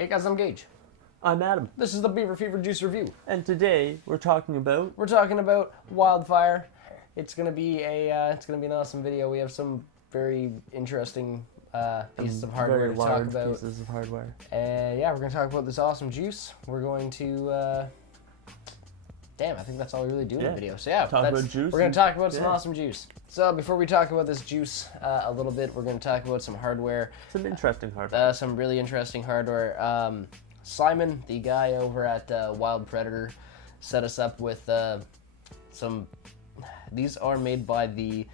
Hey guys, I'm Gage. I'm Adam. This is the Beaver Fever Juice Review. And today we're talking about Wildfire. It's gonna be an awesome video. We have some very interesting pieces of hardware to talk about. Pieces of hardware. And yeah, we're gonna talk about this awesome juice. We're going to I think that's all we really do in the video. So yeah, talk about juice. We're gonna talk about some awesome juice. So before we talk about this juice a little bit, we're gonna talk about some hardware. Some interesting hardware. Some really interesting hardware. Simon, the guy over at Wild Predator, set us up with some. These are made by the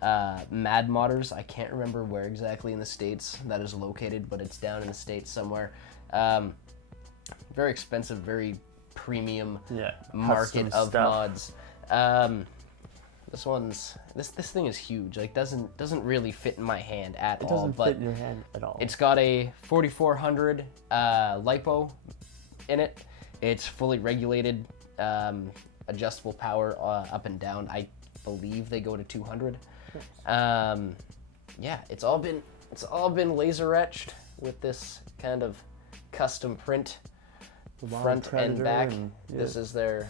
Mad Modders. I can't remember where exactly in the States that is located, but it's down in the States somewhere. Very expensive, very premium market of mods. This thing is huge. Like doesn't really fit in my hand at all. It doesn't fit in your hand at all. It's got a 4400 lipo in it. It's fully regulated, adjustable power up and down. I believe they go to 200. Yeah, it's all been laser etched with this kind of custom print, front and back. This is their.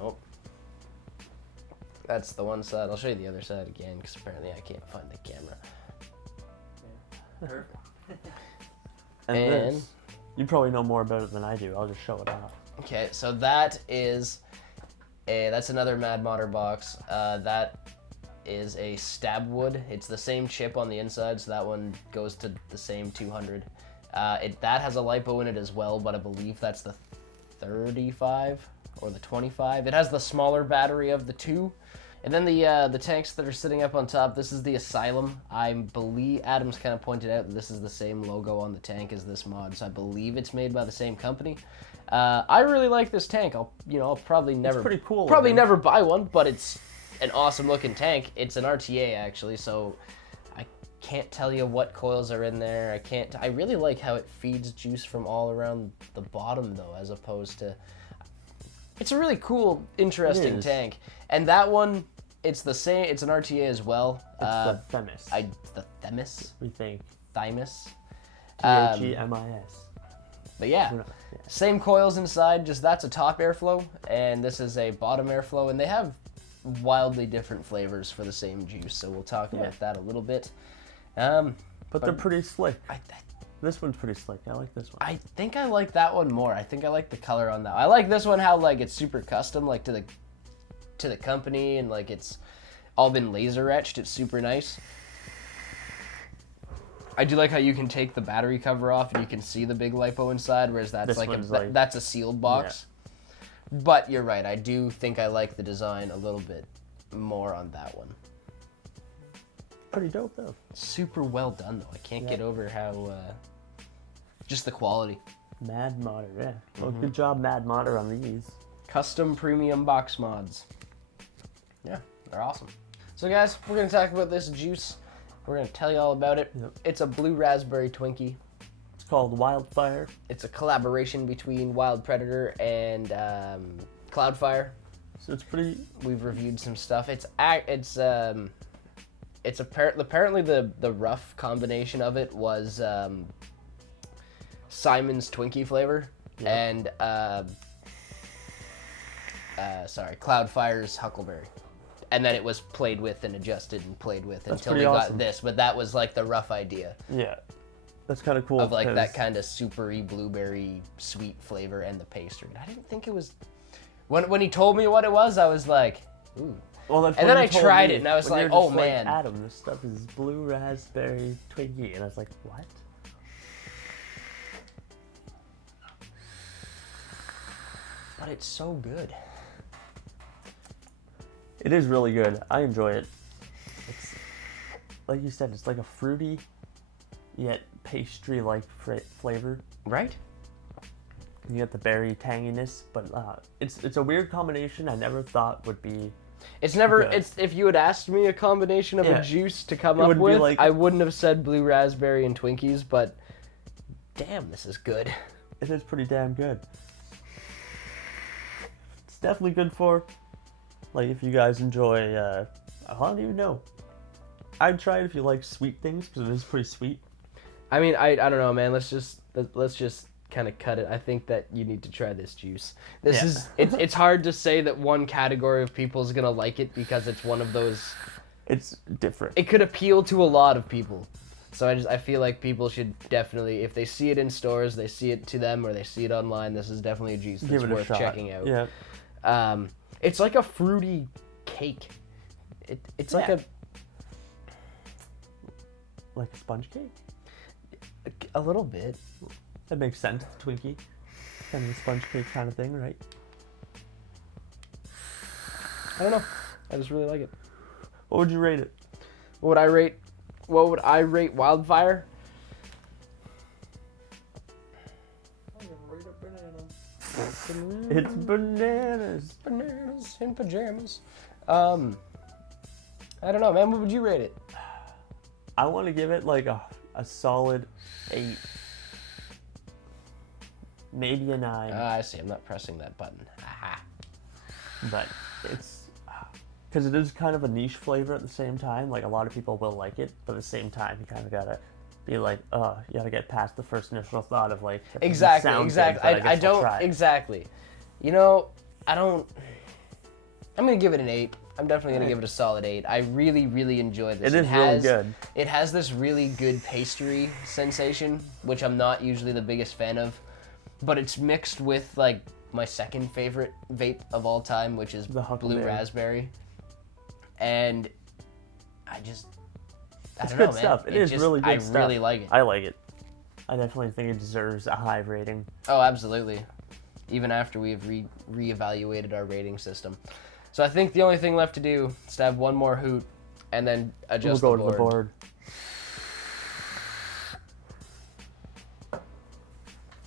Oh. That's the one side. I'll show you the other side again because apparently I can't find the camera. Perfect. and this, you probably know more about it than I do. I'll just show it off. Okay, so that's another Mad Modder box. That is a stab wood. It's the same chip on the inside, so that one goes to the same 200. That has a lipo in it as well, but I believe that's the 35 or the 25. It has the smaller battery of the two. And then the tanks that are sitting up on top, this is the Asylum. I believe Adam's kind of pointed out that this is the same logo on the tank as this mod, so I believe it's made by the same company. I really like this tank. I'll probably never, it's pretty cool. Probably never buy one, but it's an awesome looking tank. It's an RTA actually, so I can't tell you what coils are in there. I really like how it feeds juice from all around the bottom though, as opposed to. It's a really cool, interesting tank. And that one, it's the same. It's an RTA as well. It's the Themis. The Themis. We think. Thymus. Themis. But yeah, same coils inside. Just that's a top airflow, and this is a bottom airflow, and they have wildly different flavors for the same juice. So we'll talk about that a little bit. But they're pretty slick. This one's pretty slick. I like this one. I think I like that one more. I think I like the color on that. I like this one how like it's super custom, like to the company, and like it's all been laser etched. It's super nice. I do like how you can take the battery cover off and you can see the big lipo inside, whereas that's that's a sealed box. Yeah. But you're right. I do think I like the design a little bit more on that one. Pretty dope though. Super well done though. I can't get over how just the quality. Mad Modder, yeah. Well, good job, Mad Modder, on these. Custom premium box mods. Yeah, they're awesome. So guys, we're gonna talk about this juice. We're gonna tell you all about it. Yep. It's a blue raspberry Twinkie. It's called Wildfire. It's a collaboration between Wild Predator and Cloudfire. So it's pretty. We've reviewed some stuff. It's apparently the rough combination of it was Simon's Twinkie flavor and Cloudfire's Huckleberry, and then it was played with and adjusted and played with until we got this. But that was like the rough idea. Yeah, that's kind of cool. Of like that kind of supery blueberry sweet flavor and the pastry. I didn't think it was. When he told me what it was, I was like, ooh. Well, and then I tried it, and I was like, oh, man. Adam, this stuff is blue raspberry Twinkie. And I was like, what? But it's so good. It is really good. I enjoy it. It's, like you said, it's like a fruity, yet pastry-like flavor. Right? You get the berry tanginess, but it's a weird combination I never thought would be. It's never. Good. It's if you had asked me a combination of a juice to come up with, I wouldn't have said blue raspberry and Twinkies. But damn, this is good. It is pretty damn good. It's definitely good for, like, if you guys enjoy. I don't even know. I'd try it if you like sweet things because it is pretty sweet. I mean, I don't know, man. Let's just kind of cut it, I think that you need to try this juice. This Yeah. is it's hard to say that one category of people is gonna like it because it's one of those. It's different. It could appeal to a lot of people, so I feel like people should definitely, if they see it in stores, they see it to them, or they see it online. This is definitely a juice that's Give it a worth shot. checking out. Yeah. It's like a fruity cake. It's like Like a sponge cake? a little bit. That makes sense. Twinkie. Kind of a sponge cake kind of thing, right? I don't know. I just really like it. What would you rate it? What would I rate Wildfire? It's bananas. Bananas in pajamas. I don't know, man. What would you rate it? I want to give it like a solid 8. Maybe a 9. I see. I'm not pressing that button. Aha. But it's... Because it is kind of a niche flavor at the same time. Like, a lot of people will like it, but at the same time, you kind of gotta be like, you gotta get past the first initial thought of like... Exactly. I don't... don't... Exactly. You know, I don't... I'm going to give it an 8. I'm definitely going to give it a solid 8. I really, really enjoy this. It is really good. It has this really good pastry sensation, which I'm not usually the biggest fan of. But it's mixed with, like, my second favorite vape of all time, which is The Blue Huckleberry. Raspberry. And I It's don't good know, man. stuff. It is really good stuff. I really like it. I like it. I definitely think it deserves a high rating. Oh, absolutely. Even after we've reevaluated our rating system. So I think the only thing left to do is to have one more hoot and then adjust We'll the go to board. the board.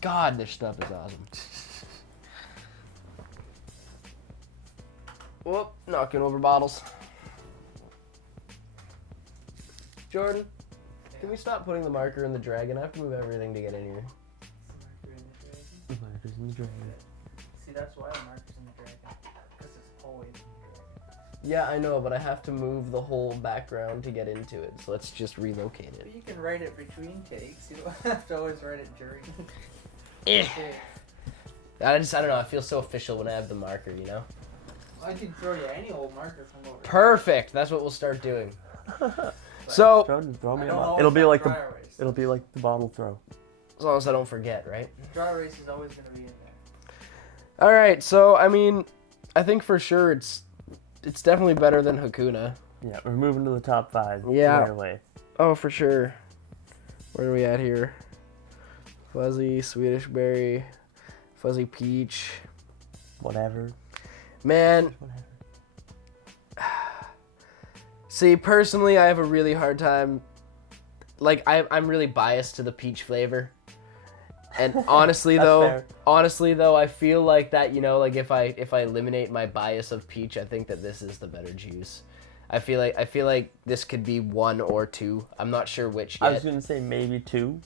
God, this stuff is awesome. Whoop, knocking over bottles. Jordan, can we stop putting the marker in the dragon? I have to move everything to get in here. Markers in the dragon. See, that's why the marker's in the dragon. Because it's always in the dragon. Yeah, I know, but I have to move the whole background to get into it, so let's just relocate it. But you can write it between takes. You don't have to always write it during. Eh. I don't know, I feel so official when I have the marker, you know? I can throw you any old marker from over Perfect, that's what we'll start doing. So, Jordan, throw me I don't off. always It'll be have like dry erase. it'll be like the bottle throw. as long as I don't forget, right? Dry erase is always going to be in there. Alright, so, I mean, I think for sure it's definitely better than Hakuna. Yeah, we're moving to the top 5. Yeah. Right away. Oh, for sure. Where are we at here? Fuzzy, Swedish berry, fuzzy peach. Whatever. Man, Whatever. see, personally, I have a really hard time. Like, I'm really biased to the peach flavor. And honestly, That's though, fair. I feel like that, you know, like if I eliminate my bias of peach, I think that this is the better juice. I feel like this could be 1 or 2. I'm not sure which yet. I was gonna say maybe 2.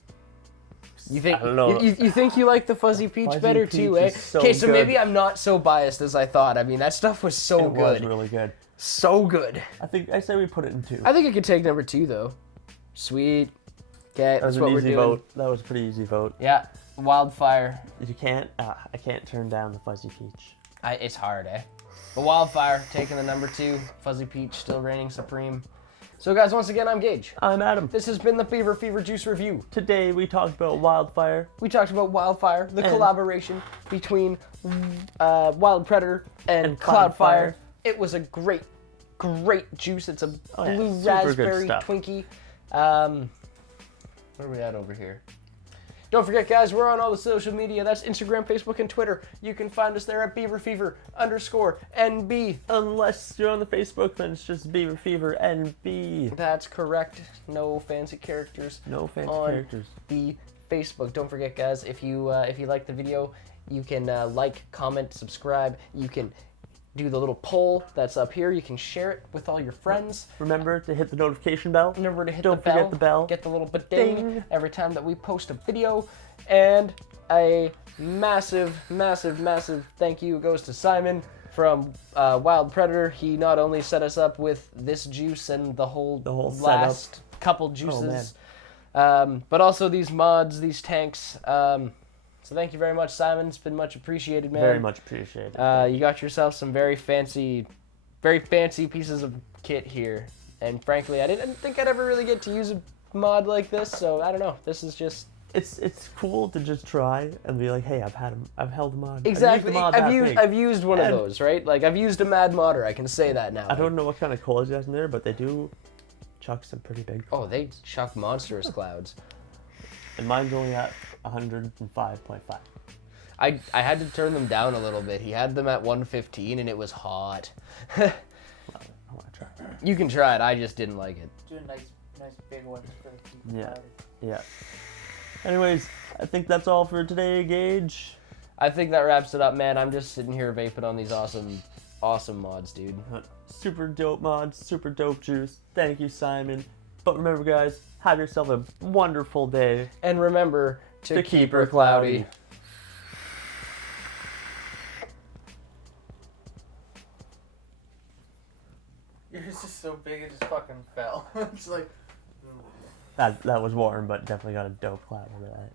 You think I don't know. you think you like the fuzzy peach Fuzzy better peach too, eh? is so Okay, so good. maybe I'm not so biased as I thought. I mean, that stuff was so It was good. really good. So good. I say we put it in 2. I think it could take number 2 though. Sweet. Okay, That was that's an what we're easy doing. vote. That was a pretty easy vote. Yeah, Wildfire. You can't. I can't turn down the fuzzy peach. It's hard, eh? But Wildfire taking the number 2. Fuzzy Peach still reigning supreme. So guys, once again, I'm Gage. I'm Adam. This has been the Beaver Fever Juice Review. Today we talked about Wildfire. We talked about Wildfire, the And- collaboration between Wild Predator and Cloudfire. Cloudfire. It was a great juice. It's a Oh, yeah, blue super good raspberry stuff. Twinkie. Where are we at over here? Don't forget, guys, we're on all the social media. That's Instagram, Facebook, and Twitter. You can find us there at BeaverFever_NB. Unless you're on the Facebook, then it's just Beaver Fever NB. That's correct. No fancy characters. No fancy on characters. the Facebook. Don't forget, guys, if you like the video, you can like, comment, subscribe. You can do the little poll that's up here. You can share it with all your friends. Remember to hit the notification bell. Remember to hit Don't the bell. forget the bell. Get the little ding Ding. every time that we post a video. And a massive, massive, massive thank you goes to Simon from Wild Predator. He not only set us up with this juice and the whole last couple juices, but also these mods, these tanks. So thank you very much, Simon. It's been much appreciated, man. Very much appreciated. You got yourself some very fancy pieces of kit here. And frankly, I didn't think I'd ever really get to use a mod like this, so I don't know. This is just... It's cool to just try and be like, hey, I've held a mod. Exactly. I've used one of And- those, right? Like, I've used a Mad Modder. I can say that now. I don't know what kind of colas you have in there, but they do chuck some pretty big. Oh, they chuck monstrous clouds. And mine's only at 105.5. I had to turn them down a little bit. He had them at 115, and it was hot. I want to try. You can try it. I just didn't like it. Do a nice big one for the people. Yeah. Yeah. Anyways, I think that's all for today, Gage. I think that wraps it up, man. I'm just sitting here vaping on these awesome mods, dude. Super dope mods, super dope juice. Thank you, Simon. But remember, guys, have yourself a wonderful day. And remember to keep her cloudy. Yours is so big it just fucking fell. It's like. That was warm, but definitely got a dope cloud over that.